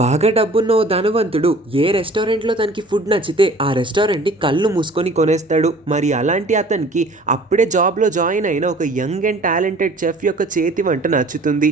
బాగా డబ్బున్న ఓ ధనవంతుడు ఏ రెస్టారెంట్లో తనకి ఫుడ్ నచ్చితే ఆ రెస్టారెంట్ని కళ్ళు మూసుకొని కొనేస్తాడు. మరి అలాంటి అతనికి అప్పుడే జాబ్లో జాయిన్ అయిన ఒక యంగ్ అండ్ టాలెంటెడ్ చెఫ్ యొక్క చేతి వంట నచ్చుతుంది.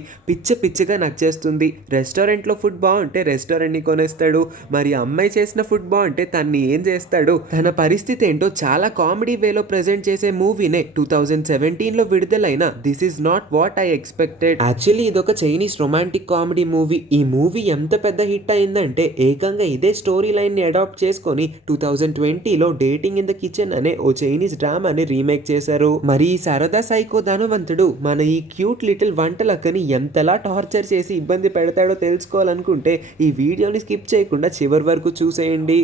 పిచ్చగా నచ్చేస్తుంది. రెస్టారెంట్లో ఫుడ్ బాగుంటే రెస్టారెంట్ని కొనేస్తాడు. మరి అమ్మాయి చేసిన ఫుడ్ బాగుంటే తన్ని ఏం చేస్తాడు? తన పరిస్థితి ఏంటో చాలా కామెడీ వేలో ప్రజెంట్ చేసే మూవీనే 2017లో విడుదలైన this is not what I expected. Actually ఇదొక చైనీస్ రొమాంటిక్ కామెడీ మూవీ. ఈ మూవీ ఎంత పెద్ద హిట్ అయిందంటే ఏకంగా ఇదే స్టోరీ లైన్ ని అడాప్ట్ చేసుకొని 2020లో డేటింగ్ ఇన్ ద కిచెన్ అనే ఓ చైనీస్ డ్రామాని రీమేక్ చేశారు. మరి ఈ సరదా సైకో ధనవంతుడు మన ఈ క్యూట్ లిటిల్ వంటలక్కని ఎంతలా టార్చర్ చేసి ఇబ్బంది పెడతాడో తెలుసుకోవాలనుకుంటే ఈ వీడియోని స్కిప్ చేయకుండా చివరి వరకు చూసేయండి.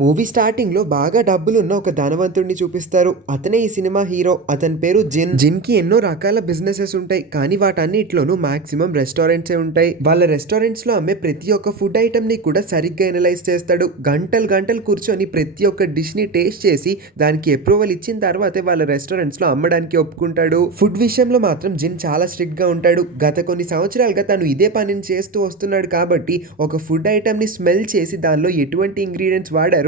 మూవీ స్టార్టింగ్లో బాగా డబ్బులున్న ఒక ధనవంతుడిని చూపిస్తారు. అతనే ఈ సినిమా హీరో. అతని పేరు జిన్కి ఎన్నో రకాల బిజినెసెస్ ఉంటాయి, కానీ వాటన్నిటిలోనూ మాక్సిమం రెస్టారెంట్సే ఉంటాయి. వాళ్ళ రెస్టారెంట్స్లో అమ్మే ప్రతి ఒక్క ఫుడ్ ఐటమ్ని కూడా సరిగ్గా ఎనలైజ్ చేస్తాడు. గంటలు కూర్చొని ప్రతి ఒక్క డిష్ని టేస్ట్ చేసి దానికి అప్రూవల్ ఇచ్చిన తర్వాతే వాళ్ళ రెస్టారెంట్స్లో అమ్మడానికి ఒప్పుకుంటాడు. ఫుడ్ విషయంలో మాత్రం జిన్ చాలా స్ట్రిక్ట్గా ఉంటాడు. గత కొన్ని సంవత్సరాలుగా తను ఇదే పనిని చేస్తూ వస్తున్నాడు కాబట్టి ఒక ఫుడ్ ఐటమ్ని స్మెల్ చేసి దానిలో ఎటువంటి ఇంగ్రీడియంట్స్ వాడారు,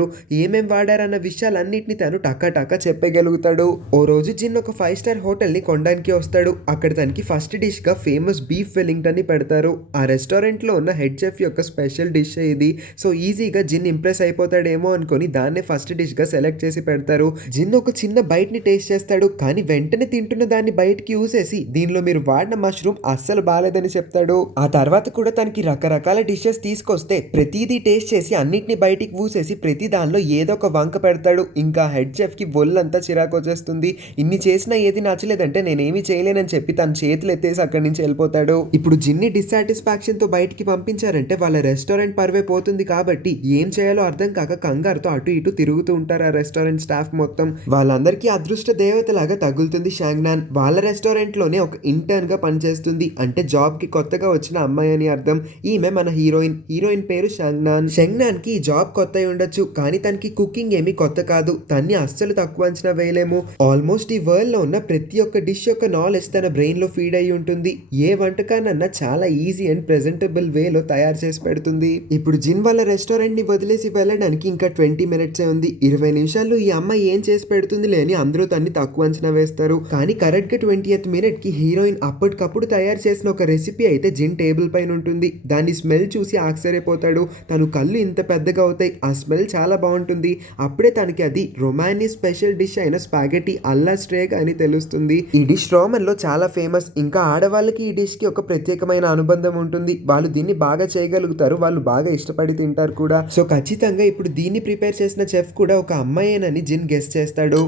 ఏమేం వాడారన్న విషయాలన్నింటినీ తను టకా చెప్పగలుగుతాడు. ఓ రోజు జిన్ ఒక 5 స్టార్ హోటల్ని కొనడానికి వస్తాడు. అక్కడ తనకి ఫస్ట్ డిష్ గా ఫేమస్ బీఫ్ వెల్లింగ్టన్ ని పెడతారు. ఆ రెస్టారెంట్ లో ఉన్న హెడ్ చెఫ్ యొక్క స్పెషల్ డిష్ ఇది. సో ఈజీగా జిన్ ఇంప్రెస్ అయిపోతాడేమో అనుకుని దాన్నే ఫస్ట్ డిష్ గా సెలెక్ట్ చేసి పెడతారు. జిన్ ఒక చిన్న బైట్ ని టేస్ట్ చేస్తాడు, కానీ వెంటనే తింటున్న దాన్ని బయటికి ఊసేసి దీనిలో మీరు వాడిన మష్రూమ్ అస్సలు బాలేదని చెప్తాడు. ఆ తర్వాత కూడా తనకి రకరకాల డిషెస్ తీసుకొస్తే ప్రతిదీ టేస్ట్ చేసి అన్నిటిని బయటికి ఊసేసి ప్రతి దానిలో ఏదో ఒక వంక పెడతాడు. ఇంకా హెడ్ చెఫ్ కి ఒళ్ళంతా చిరాకు వచ్చేస్తుంది. ఇన్ని చేసినా ఏది నచ్చలేదంటే నేనేమి చేయలేనని చెప్పి తన చేతులు ఎత్తేసి అక్కడి నుంచి వెళ్ళిపోతాడు. ఇప్పుడు జిన్ని డిస్సాటిస్ఫాక్షన్ తో బయటికి పంపించారంటే వాళ్ళ రెస్టారెంట్ పరువే పోతుంది. కాబట్టి ఏం చేయాలో అర్థం కాక కంగారుతో అటు ఇటు తిరుగుతూ ఉంటారు ఆ రెస్టారెంట్ స్టాఫ్ మొత్తం. వాళ్ళందరికీ అదృష్ట దేవతలాగా తగులుతుంది షాంగ్నాన్. వాళ్ళ రెస్టారెంట్ లోనే ఒక ఇంటర్న్ గా పనిచేస్తుంది. అంటే జాబ్ కి కొత్తగా వచ్చిన అమ్మాయి అని అర్థం. ఈమె మన హీరోయిన్ పేరు షాంగ్నాన్ కి ఈ జాబ్ కొత్త ఉండొచ్చు, కానీ తనకి కుకింగ్ ఏమీ కొత్త కాదు. తన్ని అస్సలు తక్కువ అంచనా వేయలేము. ఆల్మోస్ట్ ఈ వరల్డ్ లో ఉన్న ప్రతి ఒక్క డిష్ యొక్క నాలెడ్జ్ తన బ్రెయిన్ లో ఫీడ్ అయి ఉంటుంది. ఏ వంటకానన్నా చాలా ఈజీ అండ్ ప్రెజెంటబుల్ వేలో తయారు చేసి పెడుతుంది. ఇప్పుడు జిన్ వాళ్ళ రెస్టారెంట్ ని వదిలేసి వెళ్ళడానికి ఇంకా 20 మినిట్సే ఉంది. 20 నిమిషాల్లో ఈ అమ్మాయి ఏం చేసి పెడుతుంది లేని అందరూ తన్ని తక్కువ అంచనా వేస్తారు. కానీ కరెక్ట్ గా 20th మినిట్ కి హీరోయిన్ అప్పటికప్పుడు తయారు చేసిన ఒక రెసిపీ అయితే జిన్ టేబుల్ పైన ఉంటుంది. దాన్ని స్మెల్ చూసి ఆశ్చర్యపోతాడు. తను కళ్ళు ఇంత పెద్దగా అవుతాయి, ఆ స్మెల్ చాలా బాగుంటుంది. అప్పుడే తనకి అది రొమానీ స్పెషల్ డిష్ అయిన స్పాగెటీ అల్లా స్ట్రేగ్ అని తెలుస్తుంది. ఈ డిష్ రోమన్ లో చాలా ఫేమస్. ఇంకా ఆడవాళ్ళకి ఈ డిష్ కి ఒక ప్రత్యేకమైన అనుబంధం ఉంటుంది. వాళ్ళు దీన్ని బాగా చేయగలుగుతారు, వాళ్ళు బాగా ఇష్టపడి తింటారు కూడా. సో ఖచ్చితంగా ఇప్పుడు దీన్ని ప్రిపేర్ చేసిన చెఫ్ కూడా ఒక అమ్మాయేనని జిన్ గెస్ చేస్తాడు.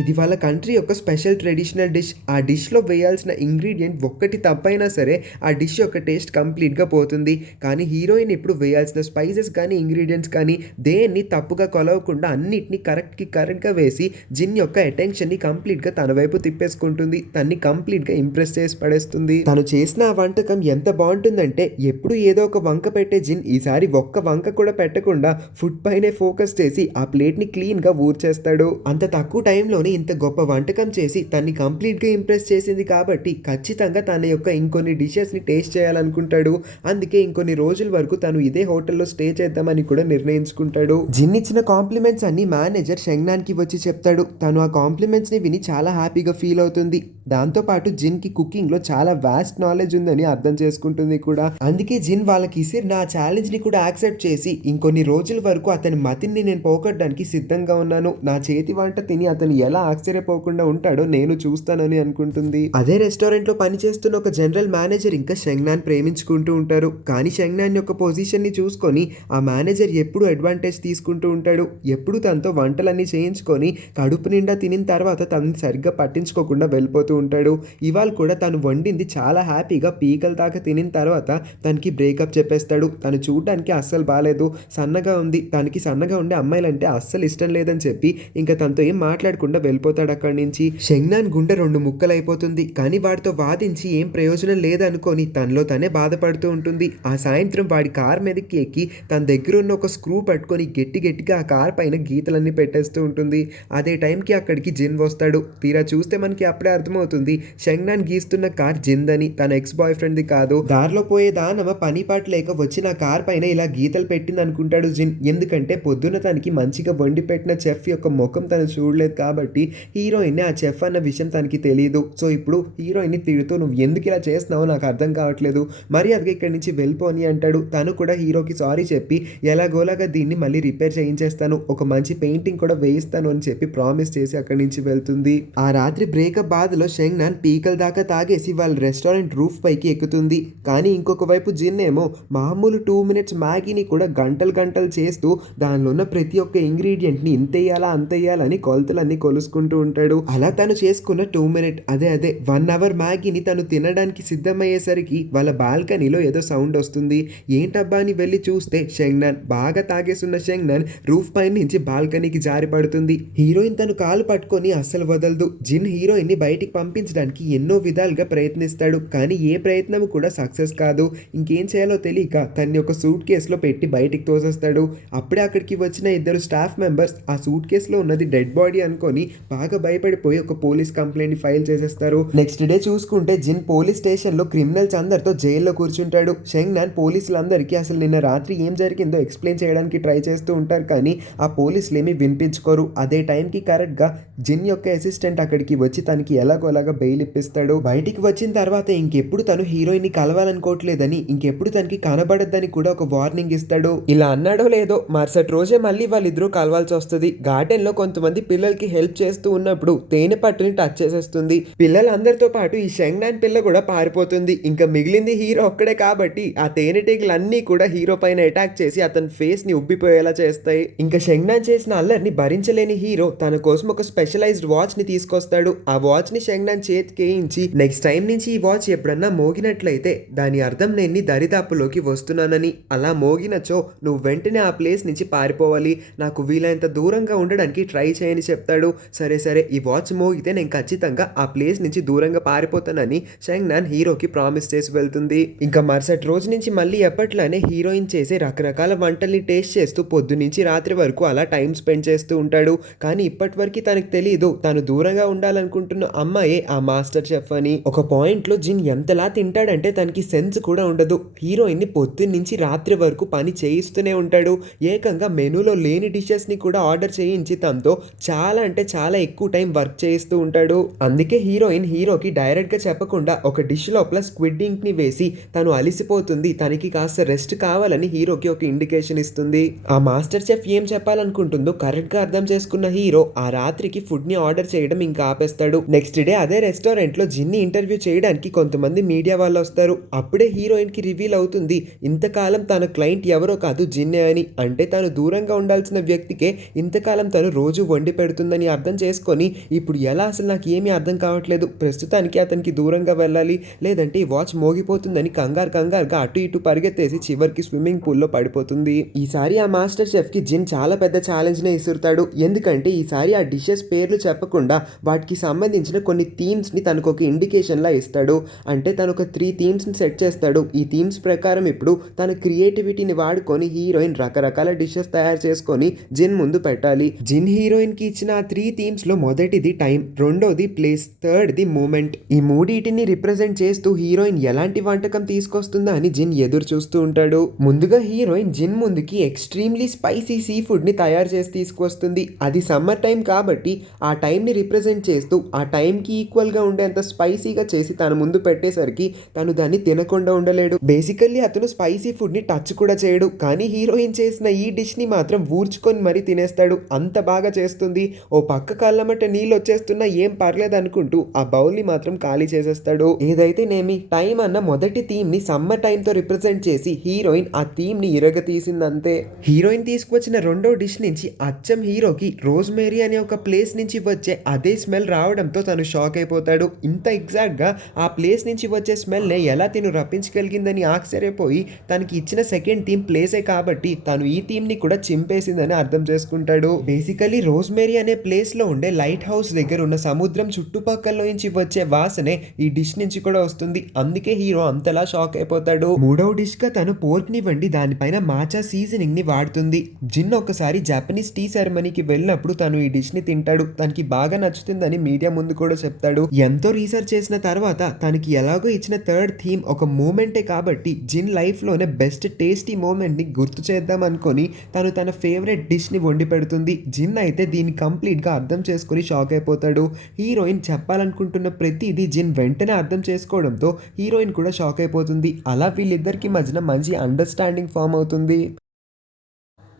ఇది వాళ్ళ కంట్రీ యొక్క స్పెషల్ ట్రెడిషనల్ డిష్. ఆ డిష్లో వేయాల్సిన ఇంగ్రీడియంట్ ఒక్కటి తప్పైనా సరే ఆ డిష్ యొక్క టేస్ట్ కంప్లీట్గా పోతుంది. కానీ హీరోయిన్ ఇప్పుడు వేయాల్సిన స్పైసెస్ కానీ ఇంగ్రీడియంట్స్ కానీ దేన్ని తప్పుగా కొలవకుండా అన్నిటిని కరెక్ట్గా వేసి జిన్ యొక్క అటెన్షన్ని కంప్లీట్గా తన వైపు తిప్పేసుకుంటుంది. తన్ని కంప్లీట్గా ఇంప్రెస్ చేసి పడేస్తుంది. తను చేసిన ఆ వంటకం ఎంత బాగుంటుందంటే ఎప్పుడు ఏదో ఒక వంక పెట్టే జిన్ ఈసారి ఒక్క వంక కూడా పెట్టకుండా ఫుడ్ పైనే ఫోకస్ చేసి ఆ ప్లేట్ని క్లీన్గా ఊర్చేస్తాడు. అంత తక్కువ టైంలో ఇంత గొప్ప వంటకం చేసి తన్ని కంప్లీట్ గా ఇంప్రెస్ చేసింది కాబట్టి ఖచ్చితంగా తన యొక్క ఇంకొన్ని డిషెస్ ని టేస్ట్ చేయాలనుకుంటాడు. అందుకే ఇంకొన్ని రోజుల వరకు తను ఇదే హోటల్లో స్టే చేద్దామని కూడా నిర్ణయించుకుంటాడు. జిన్ ఇచ్చిన కాంప్లిమెంట్స్ అన్ని మేనేజర్ షెంగ్నాన్ కి వచ్చి చెప్తాడు. తను ఆ కాంప్లిమెంట్స్ ని విని చాలా హ్యాపీగా ఫీల్ అవుతుంది. దాంతో పాటు జిన్ కి కుకింగ్ లో చాలా వాస్ట్ నాలెడ్జ్ ఉందని అర్థం చేసుకుంటుంది కూడా. అందుకే జిన్ వాళ్ళకి ఇసిరిన ఆ ఛాలెంజ్ ని కూడా యాక్సెప్ట్ చేసి ఇంకొన్ని రోజుల వరకు అతని మతిని నేను పోగొట్టడానికి సిద్ధంగా ఉన్నాను. నా చేతి వంట తిని అతను ఎలా ఆశ్చర్యపోకుండా ఉంటాడో నేను చూస్తానని అనుకుంటుంది. అదే రెస్టారెంట్ లో పనిచేస్తున్న ఒక జనరల్ మేనేజర్ ఇంకా షెంగ్నాన్ ప్రేమించుకుంటూ ఉంటారు. కానీ షెంగ్నాన్ యొక్క పొజిషన్ ని చూసుకొని ఆ మేనేజర్ ఎప్పుడు అడ్వాంటేజ్ తీసుకుంటూ ఉంటాడు. ఎప్పుడు తనతో వంటలన్నీ చేయించుకొని కడుపు నిండా తినిన తర్వాత తనని సరిగ్గా పట్టించుకోకుండా వెళ్ళిపోతూ ఉంటాడు. ఇవాళ కూడా తను వండింది చాలా హ్యాపీగా పీకల దాకా తినిన తర్వాత తనకి బ్రేకప్ చెప్పేస్తాడు. తను చూడడానికి అస్సలు బాలేదు, సన్నగా ఉంది. తనకి సన్నగా ఉండే అమ్మాయిలంటే అస్సలు ఇష్టం లేదని చెప్పి ఇంకా తనతో ఏం మాట్లాడకుండా వెళ్ళిపోతాడు అక్కడి నుంచి. షెంగ్నాన్ గుండె 2 ముక్కలైపోతుంది. కానీ వాడితో వాదించి ఏం ప్రయోజనం లేదనుకొని తనలో తనే బాధపడుతూ ఉంటుంది. ఆ సాయంత్రం వాడి కార్ మీదకి ఎక్కి తన దగ్గర ఉన్న ఒక స్క్రూ పట్టుకొని గట్టిగా ఆ కార్ పైన గీతలన్నీ పెట్టేస్తూ ఉంటుంది. అదే టైంకి అక్కడికి జిన్ వస్తాడు. తీరా చూస్తే మనకి అప్పుడే అర్థమవుతుంది షెంగ్నాన్ గీస్తున్న కార్ జిందని, తన ఎక్స్ బాయ్ ఫ్రెండ్ది కాదు. దారిలో పోయే దానవ పని పాట లేక వచ్చిన కార్ పైన ఇలా గీతలు పెట్టింది అనుకుంటాడు జిన్. ఎందుకంటే పొద్దున తనకి మంచిగా వండి పెట్టిన చెఫ్ యొక్క ముఖం తను చూడలేదు కాబట్టి హీరోయిన్ ఆ చెఫ్ అన్న విషయం తనకి తెలియదు. సో ఇప్పుడు హీరోయిన్ తిడుతూ నువ్వు ఎందుకు ఇలా చేస్తున్నావో నాకు అర్థం కావట్లేదు, మరి అది ఇక్కడి నుంచి వెళ్ళిపోని అంటాడు. తను కూడా హీరోకి సారీ చెప్పి ఎలాగోలాగా దీన్ని మళ్ళీ రిపేర్ చేయించేస్తాను, ఒక మంచి పెయింటింగ్ కూడా వేయిస్తాను అని చెప్పి ప్రామిస్ చేసి అక్కడి నుంచి వెళ్తుంది. ఆ రాత్రి బ్రేకప్ బాధలో షెంగ్నాన్ పీకల దాకా తాగేసి వాళ్ళ రెస్టారెంట్ రూఫ్ పైకి ఎక్కుతుంది. కానీ ఇంకొక వైపు జిన్ ఏమో మామూలు 2 మినిట్స్ మ్యాగీని కూడా గంటలు చేస్తూ దానిలో ఉన్న ప్రతి ఒక్క ఇంగ్రీడియంట్ ని ఇంతేయాలా అంతేయాలని కొలతలన్నీ కొలుసుకుంటూ ఉంటాడు. అలా తను చేసుకున్న 2 మినిట్ అదే 1 అవర్ మ్యాగీని తను తినడానికి సిద్ధమయ్యేసరికి వాళ్ళ బాల్కనీలో ఏదో సౌండ్ వస్తుంది. ఏంటబ్బా అని వెళ్ళి చూస్తే షెంగ్నాన్, బాగా తాగేసున్న షెంగ్నాన్ రూఫ్ పై నుంచి బాల్కనీకి జారి పడుతుంది. హీరోయిన్ తను కాలు పట్టుకొని అస్సలు వదలదు. జిన్ హీరోయిన్ ని బయటికి పంపించడానికి ఎన్నో విధాలుగా ప్రయత్నిస్తాడు. కానీ ఏ ప్రయత్నం కూడా సక్సెస్ కాదు. ఇంకేం చేయాలో తెలియక తన్ని ఒక సూట్ కేసులో పెట్టి బయటికి తోసేస్తాడు. అప్పుడే అక్కడికి వచ్చిన 2 స్టాఫ్ మెంబర్స్ ఆ సూట్ కేసులో ఉన్నది డెడ్ బాడీ అనుకొని బాగా భయపడిపోయి ఒక పోలీస్ కంప్లైంట్ ఫైల్ చేసేస్తారు. నెక్స్ట్ డే చూసుకుంటే జిన్ పోలీస్ స్టేషన్ లో క్రిమినల్స్ అందరితో జైల్లో కూర్చుంటాడు. షెంగ్నాన్ పోలీసులందరికీ అసలు నిన్న రాత్రి ఏం జరిగిందో ఎక్స్ప్లెయిన్ చేయడానికి ట్రై చేస్తూ ఉంటారు. కానీ ఆ పోలీసులు ఏమీ వినిపించుకోరు. అదే టైంకి కరెక్ట్గా జిన్ యొక్క అసిస్టెంట్ అక్కడికి వచ్చి తనకి ఎలాగోలాగా బెయిల్ ఇప్పిస్తాడు. బయటికి వచ్చిన తర్వాత ఇంకెప్పుడు తను హీరోయిన్ ని కలవాలనుకోవట్లేదని, ఇంకెప్పుడు తనకి కనబడద్దని కూడా ఒక వార్నింగ్ ఇస్తాడు. ఇలా అన్నాడో లేదో మరుసటి రోజే మళ్ళీ వాళ్ళిద్దరూ కలవాల్సి వస్తుంది. గార్డెన్ లో కొంతమంది పిల్లలకి హెల్ప్ చేస్తూ ఉన్నప్పుడు తేనె పట్టుని టచ్ చేసేస్తుంది. పిల్లలందరితో పాటు ఈ షెంగ్నాన్ పిల్ల కూడా పారిపోతుంది. ఇంకా మిగిలింది హీరో ఒక్కడే కాబట్టి ఆ తేనెటీగలన్నీ కూడా హీరో పైన అటాక్ చేసి అతని ఫేస్ ని ఉబ్బిపోయేలా చేస్తాయి. ఇంకా షెంగ్నాన్ చేసిన అల్లరిని భరించలేని హీరో తన కోసం ఒక స్పెషలైజ్డ్ వాచ్ ని తీసుకొస్తాడు. ఆ వాచ్ ని షెంగ్నాన్ చేతికేయించి నెక్స్ట్ టైం నుంచి ఈ వాచ్ ఎప్పుడన్నా మోగినట్లయితే దాని అర్థం నేను నీ దరిదాపులోకి వస్తున్నానని, అలా మోగినచో నువ్వు వెంటనే ఆ ప్లేస్ నుంచి పారిపోవాలి, నాకు వీలైనంత దూరంగా ఉండడానికి ట్రై చేయని చెప్తాడు. సరే ఈ వాచ్ మోగితే నేను ఖచ్చితంగా ఆ ప్లేస్ నుంచి దూరంగా పారిపోతానని షెంగ్నాన్ హీరోకి ప్రామిస్ చేసి వెళ్తుంది. ఇంకా మరుసటి రోజు నుంచి మళ్ళీ ఎప్పట్లానే హీరోయిన్ చేసే రకరకాల వంటల్ని టేస్ట్ చేస్తూ పొద్దు నుంచి రాత్రి వరకు అలా టైం స్పెండ్ చేస్తూ ఉంటాడు. కానీ ఇప్పటివరకు తనకు తెలియదు తను దూరంగా ఉండాలనుకుంటున్న అమ్మాయే ఆ మాస్టర్ షెఫ్ అని. ఒక పాయింట్ లో జిన్ ఎంతలా తింటాడంటే తనకి సెన్స్ కూడా ఉండదు. హీరోయిన్ ని పొద్దున్న నుంచి రాత్రి వరకు పని చేయిస్తూనే ఉంటాడు. ఏకంగా మెనూలో లేని డిషెస్ ని కూడా ఆర్డర్ చేయించి తనతో చాలా అంటే చాలా ఎక్కువ టైం వర్క్ చేయిస్తూ ఉంటాడు. అందుకే హీరోయిన్ హీరోకి డైరెక్ట్ గా చెప్పకుండా ఒక డిష్ లోపల స్క్విడ్ ఇంక్ ని వేసి తను అలిసిపోతుంది, తనకి కాస్త రెస్ట్ కావాలని హీరోకి ఒక ఇండికేషన్ ఇస్తుంది. ఆ మాస్టర్ చెఫ్ ఏం చెప్పాలనుకుంటుందో కరెక్ట్ గా అర్థం చేసుకున్న హీరో ఆ రాత్రికి ఫుడ్ ని ఆర్డర్ చేయడం ఇంకా ఆపేస్తాడు. నెక్స్ట్ డే అదే రెస్టారెంట్ లో జిన్ని ఇంటర్వ్యూ చేయడానికి కొంతమంది మీడియా వాళ్ళు వస్తారు. అప్పుడే హీరోయిన్ కి రివీల్ అవుతుంది ఇంతకాలం తన క్లయింట్ ఎవరో కాదు జిన్నే అని. అంటే తను దూరంగా ఉండాల్సిన వ్యక్తికే ఇంతకాలం తను రోజు వండి పెడుతుందని అర్థం చేసుకొని ఇప్పుడు ఎలా అసలు నాకు ఏమీ అర్థం కావట్లేదు, ప్రస్తుతానికి అతనికి దూరంగా వెళ్ళాలి లేదంటే ఈ వాచ్ మోగిపోతుందని కంగారుగా అటు ఇటు పరిగెత్తేసి చివరికి స్విమ్మింగ్ పూల్లో పడిపోతుంది. ఈసారి ఆ మాస్టర్ షెఫ్ కి జిన్ చాలా పెద్ద ఛాలెంజ్ నే ఇసురుతాడు. ఎందుకంటే ఈసారి ఆ డిషెస్ పేర్లు చెప్పకుండా వాటికి సంబంధించిన కొన్ని థీమ్స్ ని తనకు ఒక ఇండికేషన్ లా ఇస్తాడు. అంటే తను ఒక 3 థీమ్స్ ని సెట్ చేస్తాడు. ఈ థీమ్స్ ప్రకారం ఇప్పుడు తన క్రియేటివిటీని వాడుకొని హీరోయిన్ రకరకాల డిషెస్ తయారు చేసుకొని జిన్ ముందు పెట్టాలి. జిన్ హీరోయిన్ కి ఇచ్చిన ఆ 3 థీమ్స్ లో మొదటిది టైం, రెండోది ప్లేస్, థర్డ్ది మూమెంట్. ఈ మూడింటిని రిప్రజెంట్ చేస్తూ హీరోయిన్ ఎలాంటి వంటకం తీసుకొస్తుందా అని జిన్ ఎదురు చూస్తూ ఉంటాడు. ముందుగా హీరోయిన్ జిన్ ముందుకి ఎక్స్ట్రీమ్లీ స్పైసీ సీ ఫుడ్ ని తయారు చేసి తీసుకొస్తుంది. అది సమ్మర్ టైం కాబట్టి ఆ టైంని రిప్రజెంట్ చేస్తూ ఆ టైంకి ఈక్వల్గా ఉండేంత స్పైసీగా చేసి తన ముందు పెట్టేసరికి తను దాన్ని తినకుండా ఉండలేడు. బేసికల్లీ అతను స్పైసీ ఫుడ్ని టచ్ కూడా చేయడు. కానీ హీరోయిన్ చేసిన ఈ డిష్ని మాత్రం ఊర్చుకొని మరీ తినేస్తాడు. అంత బాగా చేస్తుంది. ఓ పక్క కళ్ళమట నీళ్ళు వచ్చేస్తున్నా ఏం పర్లేదు అనుకుంటూ ఆ బౌల్ని మాత్రం ఖాళీ చేసేస్తాడు. ఏదైతేనేమి టైం అన్న మొదటి థీమ్ని సమ్మర్ టైంతో రిప్రజెంట్ చేసి హీరోయిన్ ఆ థీమ్ని ఇరగతీసిందంతే. హీరోయిన్ తీసుకొచ్చిన రెండో డిష్ నుంచి అచ్చం హీరోకి రోజ్మేరీ అనే ఒక ప్లేస్ నుంచి వచ్చే అదే స్మెల్ రావడంతో తను షాక్ అయిపోతాడు. ఇంత ఎగ్జాక్ట్ గా ఆ ప్లేస్ నుంచి వచ్చే స్మెల్ ని ఎలా తిను రప్పించగలిగిందని ఆశ్చర్యపోయి తనకి ఇచ్చిన సెకండ్ థీమ్ ప్లేసే కాబట్టి తను ఈ థీమ్ ని కూడా చింపేసిందని అర్థం చేసుకుంటాడు. బేసికలీ రోజ్మేరీ అనే ప్లేస్ ప్లేస్లో ఉండే లైట్ హౌస్ దగ్గర ఉన్న సముద్రం చుట్టుపక్కల నుంచి వచ్చే వాసనే ఈ డిష్ నుంచి కూడా వస్తుంది. అందుకే హీరో అంతలా షాక్ అయిపోతాడు. మూడవ డిష్ గా తను పోర్క్ ని వండి దానిపైన మాచా సీజనింగ్ ని వాడుతుంది. జిన్ ఒకసారి జపనీస్ టీ సెరమనీకి వెళ్ళినప్పుడు తను ఈ డిష్ ని తింటాడు. తనకి బాగా నచ్చుతుందని మీడియా ముందు కూడా చెప్తాడు. ఎంతో రీసెర్చ్ చేసిన తర్వాత తనకి ఎలాగో ఇచ్చిన థర్డ్ థీమ్ ఒక మూమెంటే కాబట్టి జిన్ లైఫ్ లోనే బెస్ట్ టేస్టీ మూమెంట్ ని గుర్తు చేద్దాం అనుకొని తను తన ఫేవరెట్ డిష్ ని వండి పెడుతుంది. జిన్ అయితే దీన్ని కంప్లీట్ గా అర్థం చేసుకుని షాక్ అయిపోతాడు. హీరోయిన్ చెప్పాలనుకుంటున్న ప్రతిదీ జిన్ వెంటనే అర్థం చేసుకోవడంతో హీరోయిన్ కూడా షాక్ అయిపోతుంది. అలా వీళ్ళిద్దరికి మధ్యన మంచి అండర్స్టాండింగ్ ఫామ్ అవుతుంది.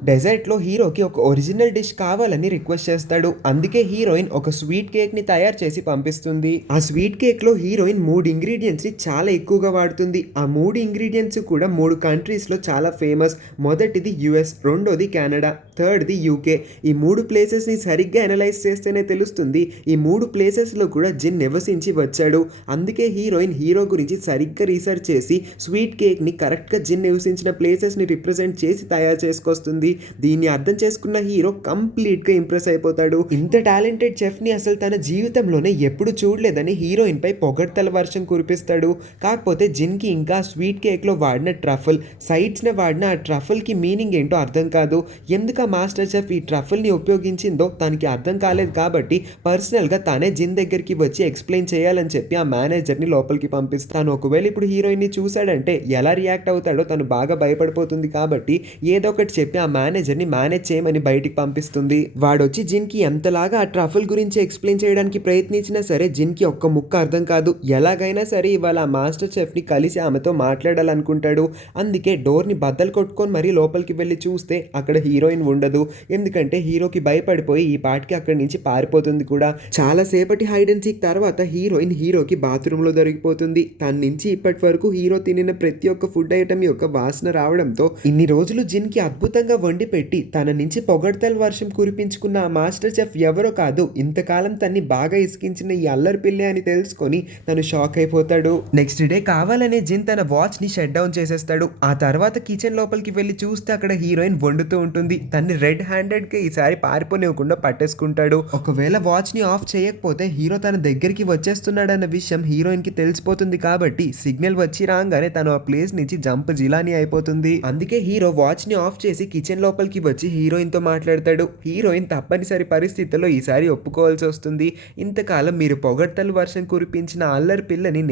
డెజర్ట్లో హీరోకి ఒక ఒరిజినల్ డిష్ కావాలని రిక్వెస్ట్ చేస్తాడు. అందుకే హీరోయిన్ ఒక స్వీట్ కేక్ ని తయారు చేసి పంపిస్తుంది. ఆ స్వీట్ కేక్ లో హీరోయిన్ 3 ఇంగ్రీడియంట్స్ ని చాలా ఎక్కువగా వాడుతుంది. ఆ 3 ఇంగ్రీడియంట్స్ కూడా 3 కంట్రీస్ లో చాలా ఫేమస్. మొదటిది యుఎస్, రెండోది కెనడా, థర్డ్ది యూకే. ఈ 3 ప్లేసెస్ ని సరిగ్గా అనలైజ్ చేస్తేనే తెలుస్తుంది ఈ 3 ప్లేసెస్ లో కూడా జిన్ నివసించి వచ్చాడు. అందుకే హీరోయిన్ హీరో గురించి సరిగ్గా రీసెర్చ్ చేసి స్వీట్ కేక్ ని కరెక్ట్ గా జిన్ నివసించిన ప్లేసెస్ ని రిప్రజెంట్ చేసి తయారు చేసుకొస్తుంది. దీన్ని అర్థం చేసుకున్న హీరో కంప్లీట్ గా ఇంప్రెస్ అయిపోతాడు. ఇంత టాలెంటెడ్ చెఫ్ ని అసలు తన జీవితంలోనే ఎప్పుడు చూడలేదని హీరోయిన్ పై పొగడ్తల వర్షం కురిపిస్తాడు. కాకపోతే జిన్ కి ఇంకా స్వీట్ కేక్ లో వాడిన ట్రఫుల్ సైడ్స్ న వాడిన ఆ ట్రఫుల్ కి మీనింగ్ ఏంటో అర్థం కాదు. ఎందుకు ఆ మాస్టర్ చెఫ్ ఈ ట్రఫుల్ ని ఉపయోగించిందో తనకి అర్థం కాలేదు కాబట్టి పర్సనల్ గా తనే జిన్ దగ్గరికి వచ్చి ఎక్స్ప్లెయిన్ చేయాలని చెప్పి ఆ మేనేజర్ ని లోపలికి పంపిస్తాను. ఒకవేళ ఇప్పుడు హీరోయిన్ ని చూసాడంటే ఎలా రియాక్ట్ అవుతాడో తను బాగా భయపడిపోతుంది కాబట్టి ఏదో ఒకటి చెప్పి ఆ మేనేజర్ ని మేనేజ్ చేయమని బయటికి పంపిస్తుంది. వాడొచ్చి జిన్ కి ఎంతలాగా ఆ ట్రఫుల్ గురించి ఎక్స్ప్లెయిన్ చేయడానికి ప్రయత్నించినా సరే జిన్ కి ఒక్క ముక్క అర్థం కాదు. ఎలాగైనా సరే ఇవాళ ఆ మాస్టర్ చెఫ్ ని కలిసి ఆమెతో మాట్లాడాలనుకుంటాడు. అందుకే డోర్ ని బద్దలు కొట్టుకొని మరీ లోపలికి వెళ్ళి చూస్తే అక్కడ హీరోయిన్ ఉండదు. ఎందుకంటే హీరోకి భయపడిపోయి ఈ పాటికి అక్కడి నుంచి పారిపోతుంది కూడా. చాలా సేపటి హైడ్ అండ్ సీక్ తర్వాత హీరోయిన్ హీరోకి బాత్రూమ్ లో దొరికిపోతుంది. తన నుంచి ఇప్పటి వరకు హీరో తినిన ప్రతి ఒక్క ఫుడ్ ఐటమ్ యొక్క వాసన రావడంతో ఇన్ని రోజులు జిన్ కి అద్భుతంగా వండి పెట్టి తన నుంచి పొగడ్తల వర్షం కురిపించుకున్న ఆ మాస్టర్ చెఫ్ ఎవరో కాదు, ఇంతకాలం తన్ని బాగా ఇసికించిన ఈ అల్లరి పిల్లే అని తెలుసుకొని తను షాక్ అయిపోతాడు. నెక్స్ట్ డే కావాలనే జిన్ తన వాచ్ ని షట్ డౌన్ చేసేస్తాడు. ఆ తర్వాత కిచెన్ లోపలికి వెళ్ళి చూస్తే అక్కడ హీరోయిన్ వండుతూ ఉంటుంది. తన్ని రెడ్ హ్యాండెడ్ గా ఈసారి పారిపోనివ్వకుండా పట్టేసుకుంటాడు. ఒకవేళ వాచ్ ని ఆఫ్ చేయకపోతే హీరో తన దగ్గరికి వచ్చేస్తున్నాడన్న విషయం హీరోయిన్ కి తెలిసిపోతుంది కాబట్టి సిగ్నల్ వచ్చి రాగానే తను ఆ ప్లేస్ నుంచి జంప్ జిలానీ అయిపోతుంది. అందుకే హీరో వాచ్ ని ఆఫ్ చేసి కిచెన్ లోపలికి వచ్చి హీరోయిన్ తో మాట్లాడతాడు. హీరోయిన్ తప్పనిసరి పరిస్థితుల్లో ఈసారి ఒప్పుకోవాల్సి వస్తుంది. ఇంతకాలం మీరు పొగడ్తలు వర్షం కురిపించిన అల్లరి పిల్లని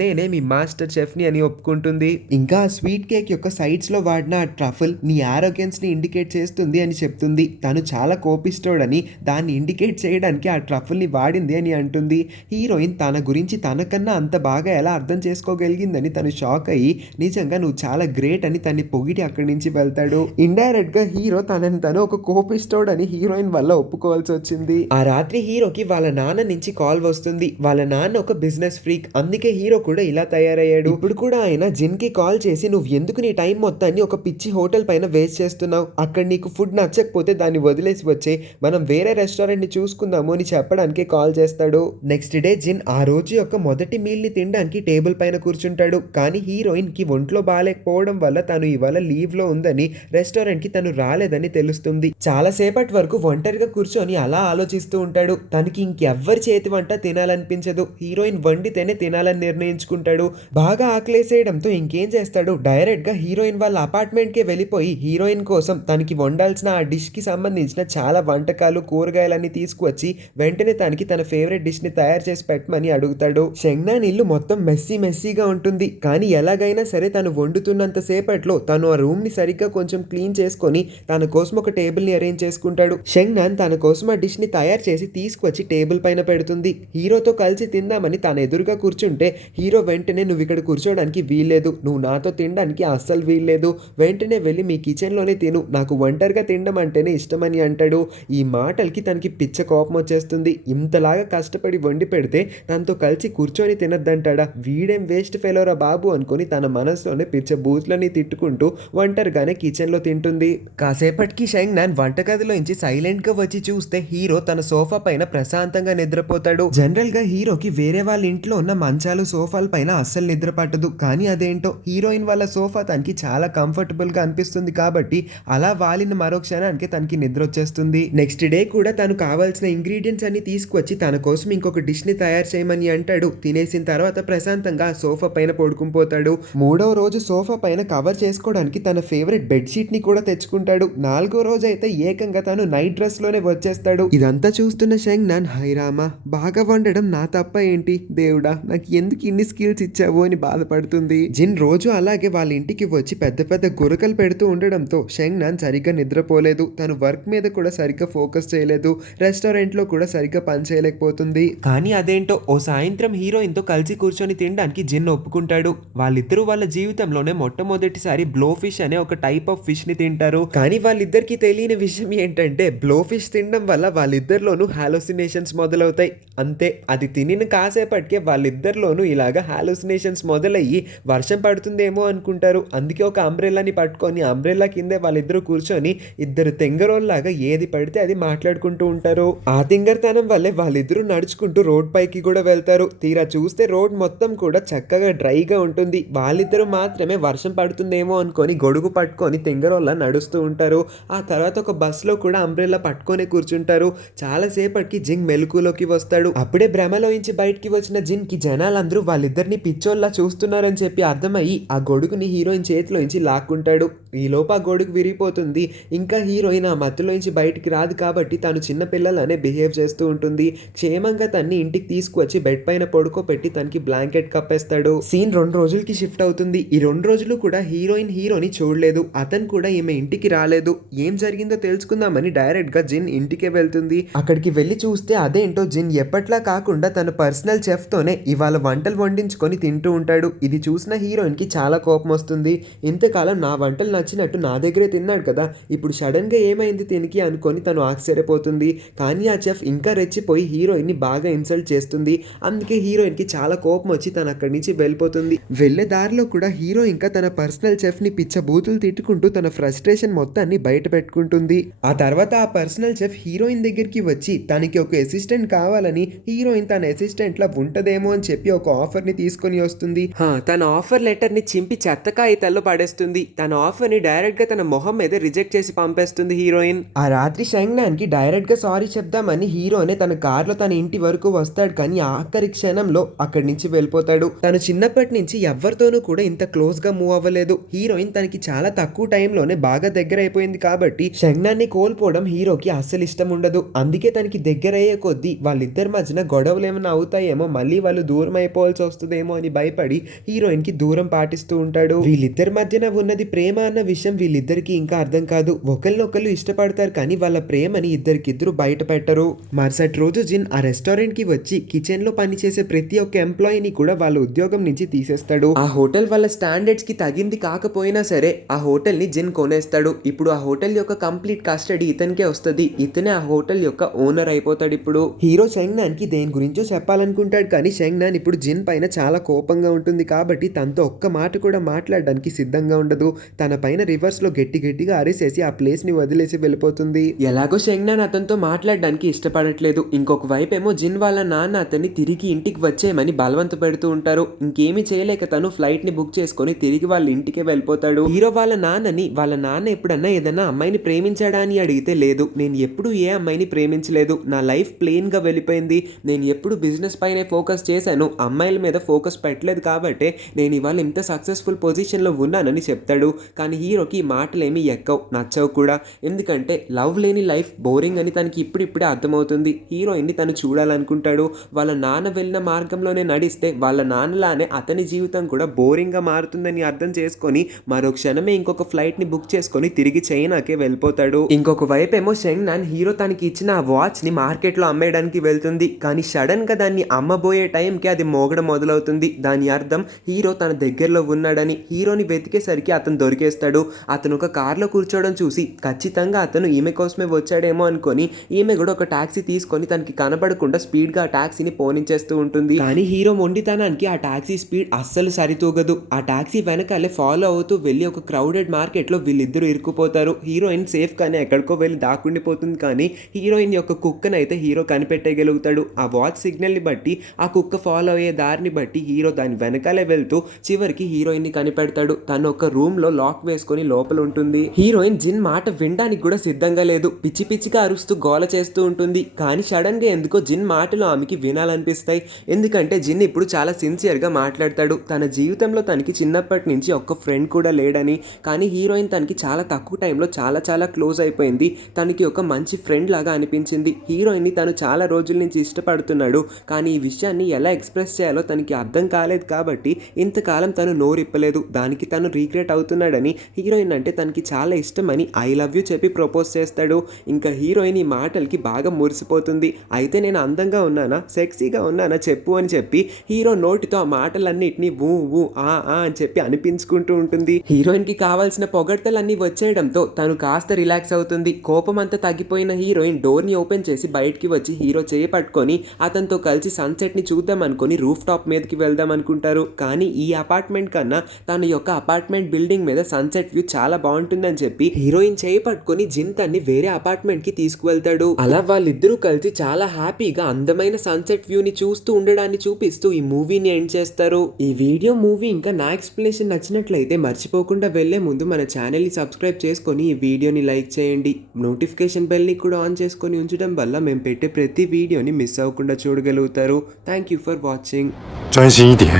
నేనే మీ మాస్టర్ చెఫ్ ని అని ఒప్పుకుంటుంది. ఇంకా స్వీట్ కేక్ యొక్క సైడ్స్ లో వాడిన ఆ ట్రఫుల్ నీ ఆరోగ్యన్స్ ని ఇండికేట్ చేస్తుంది అని చెప్తుంది. తను చాలా కోపిస్టోడని దాన్ని ఇండికేట్ చేయడానికి ఆ ట్రఫుల్ ని వాడింది అని అంటుంది. హీరోయిన్ తన గురించి తనకన్నా అంత బాగా ఎలా అర్థం చేసుకోగలిగిందని తను షాక్ అయ్యి నిజంగా నువ్వు చాలా గ్రేట్ అని తన్ని పొగిడి అక్కడి నుంచి వెళ్తాడు. ఇండైరెక్ట్ గా హీరో తనని తను ఒక కోపిస్టోడ్ అని హీరోయిన్ వల్ల ఒప్పుకోవాల్సి వచ్చింది. ఆ రాత్రి హీరోకి వాళ్ళ నాన్న నుంచి కాల్ వస్తుంది. వాళ్ళ నాన్న ఒక బిజినెస్ ఫ్రీక్, అందుకే హీరో కూడా ఇలా తయారయ్యాడు. ఇప్పుడు కూడా ఆయన జిన్ కి కాల్ చేసి నువ్వు ఎందుకు నీ టైం మొత్తాన్ని ఒక పిచ్చి హోటల్ పైన వేస్ట్ చేస్తున్నావు, అక్కడ నీకు ఫుడ్ నచ్చకపోతే దాన్ని వదిలేసి వచ్చే మనం వేరే రెస్టారెంట్ ని చూసుకుందాము అని చెప్పడానికి కాల్ చేస్తాడు. నెక్స్ట్ డే జిన్ ఆ రోజు యొక్క మొదటి మీల్ ని తినడానికి టేబుల్ పైన కూర్చుంటాడు. కానీ హీరోయిన్ కి ఒంట్లో బాగాలేకపోవడం వల్ల తను ఇవాళ లీవ్ లో ఉందని రెస్టారెంట్ కి తను రాలేదని తెలుస్తుంది. చాలా సేపటి వరకు ఒంటరిగా కూర్చొని అలా ఆలోచిస్తూ ఉంటాడు. తనకి ఇంకెవ్వరి చేతి వంట తినాలనిపించదు. హీరోయిన్ వండితేనే తినాలని నిర్ణయించుకుంటాడు. బాగా ఆకలేసేయడంతో ఇంకేం చేస్తాడు, డైరెక్ట్ గా హీరోయిన్ వాళ్ళ అపార్ట్మెంట్ కే వెళ్ళిపోయి హీరోయిన్ కోసం తనకి వండాల్సిన ఆ డిష్ కి సంబంధించిన చాలా వంటకాలు కూరగాయలన్నీ తీసుకువచ్చి వెంటనే తనకి తన ఫేవరెట్ డిష్ ని తయారు చేసి పెట్టమని అడుగుతాడు. షెంగ్నాన్ ఇల్లు మొత్తం మెస్సీగా ఉంటుంది. కానీ ఎలాగైనా సరే తను వండుతున్నంత సేపట్లో తను ఆ రూమ్ ని సరిగ్గా కొంచెం క్లీన్ చేసుకొని తన కోసం ఒక టేబుల్ ని అరేంజ్ చేసుకుంటాడు. షెంగ్నాన్ తన కోసం ఆ డిష్ ని తయారు చేసి తీసుకొచ్చి టేబుల్ పైన పెడుతుంది. హీరోతో కలిసి తిందామని తన ఎదురుగా కూర్చుంటే హీరో వెంటనే నువ్వు ఇక్కడ కూర్చోడానికి వీల్లేదు, నువ్వు నాతో తినడానికి అస్సలు వీల్లేదు, వెంటనే వెళ్ళి మీ కిచెన్ లోనే తిను, నాకు ఒంటరిగా తినడం అంటేనే ఇష్టమని అంటాడు. ఈ మాటలకి తనకి పిచ్చ కోపం వచ్చేస్తుంది. ఇంతలాగా కష్టపడి వండి పెడితే తనతో కలిసి కూర్చొని తినద్దంటాడా, వీడేం వేస్ట్ ఫెలోరా బాబు అనుకుని తన మనసులోనే పిచ్చ బూతులని తిట్టుకుంటూ ఒంటరిగానే కిచెన్ లో తింటుంది. కాసేపటికి షెంగ్నాన్ వంటగదిలోంచి సైలెంట్ గా వచ్చి చూస్తే హీరో తన సోఫా పైన ప్రశాంతంగా నిద్రపోతాడు. జనరల్ గా హీరోకి వేరే వాళ్ళ ఇంట్లో ఉన్న మంచాలు సోఫాల పైన అస్సలు నిద్ర పట్టదు. కానీ అదేంటో హీరోయిన్ వాళ్ళ సోఫా తనకి చాలా కంఫర్టబుల్ గా అనిపిస్తుంది కాబట్టి అలా వాలిన మరో క్షణానికి తనకి నిద్ర వచ్చేస్తుంది. నెక్స్ట్ డే కూడా తను కావాల్సిన ఇంగ్రీడియంట్స్ అన్ని తీసుకొచ్చి తన కోసం ఇంకొక డిష్ ని తయారు చేయమని అంటాడు. తినేసిన తర్వాత ప్రశాంతంగా సోఫా పైన పడుకునిపోతాడు. మూడవ రోజు సోఫా పైన కవర్ చేసుకోవడానికి తన ఫేవరెట్ బెడ్షీట్ ని కూడా తెచ్చుకుంటాడు. నాలుగో రోజు అయితే ఏకంగా తను నైట్ డ్రెస్ లోనే వచ్చేస్తాడు. ఇదంతా చూస్తున్న షెంగ్నాన్, హైరామా, బాగా వండడం నా తప్ప ఏంటి, దేవుడా నాకు ఎందుకు ఇన్ని స్కిల్స్ ఇచ్చావు అని బాధపడుతుంది. జిన్ రోజు అలాగే వాళ్ళ ఇంటికి వచ్చి పెద్ద పెద్ద గురకలు పెడుతూ ఉండడంతో షెంగ్నాన్ సరిగ్గా నిద్రపోలేదు. తను వర్క్ మీద కూడా సరిగ్గా ఫోకస్ చేయలేదు. రెస్టారెంట్ లో కూడా సరిగ్గా పని చేయలేకపోతుంది. కానీ అదేంటో ఓ సాయంత్రం హీరోయిన్ తో కలిసి కూర్చొని తినడానికి జిన్ ఒప్పుకుంటాడు. వాళ్ళిద్దరూ వాళ్ళ జీవితంలోనే మొట్టమొదటిసారి బ్లో ఫిష్ అనే ఒక టైప్ ఆఫ్ ఫిష్ ని తింటారు. కానీ వాళ్ళిద్దరికి తెలియని విషయం ఏంటంటే బ్లో ఫిష్ తినడం వల్ల వాళ్ళిద్దరిలోనూ హాలోసినేషన్స్ మొదలవుతాయి. అంతే, అది తినిన కాసేపటికే వాళ్ళిద్దరిలోనూ ఇలాగా హాలోసినేషన్స్ మొదలయ్యి వర్షం పడుతుందేమో అనుకుంటారు. అందుకే ఒక అంబ్రెల్లాని పట్టుకొని అంబ్రెల్లా కిందే వాళ్ళిద్దరూ కూర్చొని ఇద్దరు తెంగరోల్లాగా ఏది పడితే అది మాట్లాడుకుంటూ ఉంటారు. ఆ తింగర్తనం వల్లే వాళ్ళిద్దరూ నడుచుకుంటూ రోడ్ పైకి కూడా వెళ్తారు. తీరా చూస్తే రోడ్ మొత్తం కూడా చక్కగా డ్రైగా ఉంటుంది. వాళ్ళిద్దరూ మాత్రమే వర్షం పడుతుందేమో అనుకొని గొడుగు పట్టుకొని తెంగరోల్లా నడుస్తూ ఉంటారు. ఆ తర్వాత ఒక బస్సులో కూడా అంబ్రెల్లా పట్టుకొని కూర్చుంటారు. చాలాసేపటికి జింగ్ మెలకులోకి వస్తాడు. అప్పుడే భ్రమలోంచి బయటికి వచ్చిన జిన్ కి జనాలందరూ వాళ్ళిద్దరిని పిచ్చోల్లా చూస్తున్నారని చెప్పి అర్థమయ్యి ఆ గొడుగుని హీరోయిన్ చేతిలోంచి లాక్కుంటాడు. ఈలోపు ఆ గొడుగు విరిగిపోతుంది. ఇంకా హీరోయిన్ ఆ మత్తులోంచి బయటికి రాదు కాబట్టి తను చిన్న పిల్లలనే బిహేవ్ చేస్తూ ఉంటుంది. క్షేమంగా తన్ని ఇంటికి తీసుకువచ్చి బెడ్ పైన పడుకోబెట్టి తనకి బ్లాంకెట్ కప్పేస్తాడు. సీన్ 2 రోజులకి షిఫ్ట్ అవుతుంది. ఈ 2 రోజులు కూడా హీరోయిన్ హీరోని చూడలేదు. అతను కూడా ఈమె ఇంటికి రాలేదు. ఏం జరిగిందో తెలుసుకుందామని డైరెక్ట్ గా జిన్ ఇంటికే వెళ్తుంది. అక్కడికి వెళ్ళి చూస్తే అదేంటో జిన్ ఎప్పట్లా కాకుండా తన పర్సనల్ చెఫ్ తోనే ఇవాళ వంటలు వండించుకొని తింటూ ఉంటాడు. ఇది చూసిన హీరోయిన్ కి చాలా కోపం వస్తుంది. ఇంతకాలం నా వంటలు నచ్చినట్టు నా దగ్గరే తిన్నాడు కదా, ఇప్పుడు సడన్ గా ఏమైంది తినికి అనుకొని తను ఆశ్చర్యపోతుంది. కానీ ఆ చెఫ్ ఇంకా రెచ్చిపోయి హీరోయిన్ ని బాగా ఇన్సల్ట్ చేస్తుంది. అందుకే హీరోయిన్ కి చాలా కోపం వచ్చి తను అక్కడి నుంచి వెళ్ళిపోతుంది. వెళ్లే దారిలో కూడా హీరో ఇంకా తన పర్సనల్ చెఫ్ ని పిచ్చ బూతులు తిట్టుకుంటూ తన ఫ్రస్ట్రేషన్ మొత్తాన్ని బయట పెట్టుకుంటుంది. ఆ తర్వాత ఆ పర్సనల్ చెఫ్ హీరోయిన్ దగ్గరికి వచ్చి తనకి ఒక అసిస్టెంట్ కావాలని, హీరోయిన్ తన అసిస్టెంట్ లా ఉంటదేమో అని చెప్పి ఒక ఆఫర్ ని తీసుకొని వస్తుంది. తన ఆఫర్ లెటర్ ని చింపి చెత్త కాగితాల్లో పడేస్తుంది. తన ఆఫర్ ని డైరెక్ట్ గా తన మొహం మీద రిజెక్ట్ చేసి పంపేస్తుంది హీరోయిన్. ఆ రాత్రి షెంగ్నాన్ కి డైరెక్ట్ గా సారీ చెప్దామని హీరోనే తన కార్ లో తన ఇంటి వరకు వస్తాడు. కానీ ఆఖరి క్షణంలో అక్కడి నుంచి వెళ్ళిపోతాడు. తను చిన్నప్పటి నుంచి ఎవరితోనూ కూడా ఇంత క్లోజ్ గా మూవ్ అవ్వలేదు. హీరోయిన్ తనకి చాలా తక్కువ టైంలోనే బాగా దగ్గర అయిపోయింది కాబట్టి షెంగ్నాన్ ని కోల్పోవడం హీరోకి అస్సలు ఇష్టం ఉండదు. అందుకే తనకి దగ్గర అయ్యే కొద్దీ వాళ్ళిద్దరి మధ్యన గొడవలు ఏమైనా అవుతాయేమో, మళ్ళీ వాళ్ళు దూరం అయిపోవాల్సి వస్తుందేమో అని భయపడి హీరోయిన్ కి దూరం పాటిస్తూ ఉంటాడు. వీళ్ళిద్దరి మధ్యన ఉన్నది ప్రేమ అన్న విషయం వీళ్ళిద్దరికి ఇంకా అర్థం కాదు. ఒకరినొకరు ఇష్టపడతారు కానీ వాళ్ళ ప్రేమని ఇద్దరికిద్దరు బయట పెట్టరు. మరుసటి రోజు జిన్ ఆ రెస్టారెంట్ కి వచ్చి కిచెన్ లో పనిచేసే ప్రతి ఒక్క ఎంప్లాయీని కూడా వాళ్ళ ఉద్యోగం నుంచి తీసేస్తాడు. ఆ హోటల్ వాళ్ళ స్టాండర్డ్స్ కి తగింది కాకపోయినా సరే ఆ హోటల్ ని జిన్ కొనేస్తాడు. ఇప్పుడు ఆ హోటల్ యొక్క కంప్లీట్ కస్టడీ ఇతనికే వస్తుంది. ఇతనే ఆ హోటల్ యొక్క ఓనర్ అయిపోతాడు. ఇప్పుడు హీరో షెంగ్నాన్ కి దేని గురించో చెప్పాలనుకుంటాడు కానీ షెంగ్నాన్ ఇప్పుడు జిన్ పైన చాలా కోపంగా ఉంటుంది కాబట్టి తనతో ఒక్క మాట కూడా మాట్లాడడానికి సిద్ధంగా ఉండదు. తన పైన రివర్స్ లో గట్టిగా అరిసేసి ఆ ప్లేస్ ని వదిలేసి వెళ్ళిపోతుంది. ఎలాగో షెంగ్నాన్ అతనితో మాట్లాడడానికి ఇష్టపడట్లేదు. ఇంకొక వైపు ఏమో జిన్ వాళ్ళ నాన్న అతన్ని తిరిగి ఇంటికి వచ్చేయమని బలవంత పెడుతూ ఉంటారు. ఇంకేమీ చేయలేక తను ఫ్లైట్ ని బుక్ చేసుకొని తిరిగి వాళ్ళ ఇంటికే వెళ్ళిపోతాడు. హీరో వాళ్ళ నాన్న ఎప్పుడన్నా ఏదన్నా అమ్మాయిని ప్రేమించాడా అని అడిగితే లేదు, నేను ఎప్పుడు ఏ అమ్మాయిని ప్రేమించలేదు, నా లైఫ్ ప్లెయిన్ గా వెళ్ళిపోయింది, నేను ఎప్పుడు బిజినెస్ పైనే ఫోకస్ చేశాను, అమ్మాయిల మీద ఫోకస్ పెట్టలేదు కాబట్టి నేను ఇవాళ ఇంత సక్సెస్ఫుల్ పొజిషన్ లో ఉన్నానని చెప్తాడు. కానీ హీరోకి మాటలేమీ ఎక్కవు, నచ్చవు కూడా. ఎందుకంటే లవ్ లేని లైఫ్ బోరింగ్ అని తనకి ఇప్పుడిప్పుడే అర్థమవుతుంది. హీరోయిన్ ని తను చూడాలనుకుంటాడు. వాళ్ళ నాన్న వెళ్ళిన మార్గంలోనే నడిస్తే వాళ్ళ నాన్నలానే అతని జీవితం కూడా బోరింగ్ గా మారుతుందని అర్థం చేసుకొని మరో క్షణమే ఇంకొక ఫ్లైట్ ని బుక్ చేసుకొని తిరిగి చైనాకే వెళ్ళిపోతాడు. ఇంకొక వైపేమో షెంగ్నాన్ హీరో తనకి ఇచ్చిన ఆ వాచ్ ని మార్కెట్ లో అమ్మేయడానికి వెళ్తుంది. కానీ సడన్ గా దాన్ని అమ్మబోయే టైంకి అది మోగడం మొదలవుతుంది. దాని అర్థం హీరో తన దగ్గరలో ఉన్నాడని. హీరోని వెతికేసరికి అతను దొరికేస్తాడు. అతను ఒక కార్లో కూర్చోవడం చూసి ఖచ్చితంగా అతను ఈమె కోసమే వచ్చాడేమో అనుకొని ఈమె కూడా ఒక టాక్సీ తీసుకొని తనకి కనబడకుండా స్పీడ్ గా ఆ టాక్సీని పోనించేస్తూ ఉంటుంది. కానీ హీరో మొండితనానికి ఆ టాక్సీ స్పీడ్ అస్సలు సరితూగదు. ఆ టాక్సీ వెనకాలే ఫాలో అవుతూ వెళ్ళి ఒక క్రౌడెడ్ మార్కెట్ లో వీళ్ళిద్దరూ ఇరుక్కుపోతారు. హీరోయిన్ సేఫ్ గానే ఎక్కడికో వెళ్ళి దాక్కుండిపోతుంది. కానీ హీరోయిన్ యొక్క కుక్కను అయితే హీరో కనిపెట్టగలుగుతాడు. ఆ వాచ్ సిగ్నల్ ని బట్టి ఆ కుక్క ఫాలో అయ్యే దారిని బట్టి హీరో దాని వెనకాలే వెళ్తూ చివరికి హీరోయిన్ ని కనిపెడతాడు. తను ఒక రూమ్ లో లాక్ వేసుకొని లోపల ఉంటుంది. హీరోయిన్ జిన్ మాట వినడానికి కూడా సిద్ధంగా లేదు. పిచ్చి పిచ్చిగా అరుస్తూ గోల చేస్తూ ఉంటుంది. కానీ సడన్గా ఎందుకో జిన్ మాటలు ఆమెకి వినాలనిపిస్తాయి. ఎందుకంటే జిన్ ఇప్పుడు చాలా సిన్సియర్గా మాట్లాడతాడు. తన జీవితంలో తనకి చిన్నప్పటి నుంచి ఒక్క ఫ్రెండ్ కూడా లేడని, కానీ హీరోయిన్ తనకి చాలా తక్కువ టైంలో చాలా చాలా క్లోజ్ అయిపోయింది. తనకి ఒక మంచి ఫ్రెండ్ లాగా అనిపించింది. హీరోయిన్ని తను చాలా రోజుల నుంచి ఇష్టపడుతున్నాడు. కానీ ఈ విషయాన్ని ఎలా ఎక్స్ప్రెస్ చేయాలో తనకి అర్థం కాలేదు కాబట్టి ఇంతకాలం తను నోరిప్పలేదు. దానికి తను రీగ్రెట్ అవుతున్నాడని, హీరోయిన్ అంటే తనకి చాలా ఇష్టమని ఐ లవ్ యూ చెప్పి ప్రపోజ్ చేస్తాడు. ఇంకా హీరోయిన్ ఈ మాటలకి బాగా మురిసిపోతుంది. అయితే నేను అందంగా ఉన్నానా, సెక్సీగా ఉన్నానా చెప్పు అని చెప్పి హీరో నోటితో ఆ మాటలన్నిటిని ఊ ఊ ఆ ఆ అని చెప్పి అనిపించుకుంటూ ఉంటుంది. హీరోయిన్కి కావాల్సిన పొగడ్తలన్నీ వచ్చేయడంతో తను కాస్త రిలాక్స్ అవుతుంది. కోపం అంతా తగ్గిపోయిన హీరోయిన్ డోర్ని ఓపెన్ చేసి బయటికి వచ్చి హీరో చేయి పట్టుకొని అతనితో కలిసి సన్సెట్ని చూద్దాం అనుకొని రూఫ్ టాప్ మీదకి వెళ్దాం అనుకుంటారు. కానీ ఈ అపార్ట్మెంట్ కన్నా తన యొక్క అపార్ట్మెంట్ బిల్డింగ్ మీద సన్సెట్ వ్యూ చాలా బాగుంటుందని చెప్పి హీరోయిన్ చేయి పట్టుకొని జిన్ తన్ని వేరే అపార్ట్మెంట్ కి తీసుకువెళ్తాడు. అలా వాళ్ళిద్దరూ కలిసి చాలా హ్యాపీగా అందమైన సన్సెట్ వ్యూ ని చూస్తూ ఉండడాన్ని చూపిస్తూ ఈ మూవీని ఎండ్ చేస్తారు. ఈ వీడియో మూవీ ఇంకా నా ఎక్స్ప్లెనేషన్ నచ్చినట్లయితే మర్చిపోకుండా వెళ్లే ముందు మన ఛానల్ ని సబ్స్క్రైబ్ చేసుకొని ఈ వీడియోని లైక్ చేయండి. నోటిఫికేషన్ బెల్ ని కూడా ఆన్ చేసుకొని ఉంచడం వల్ల మేము పెట్టే ప్రతి వీడియోని మిస్ అవ్వకుండా చూడగలుగుతారు. Thank you for watching. 专心一点。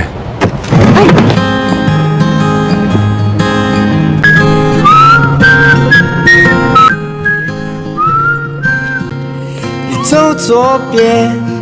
走左边。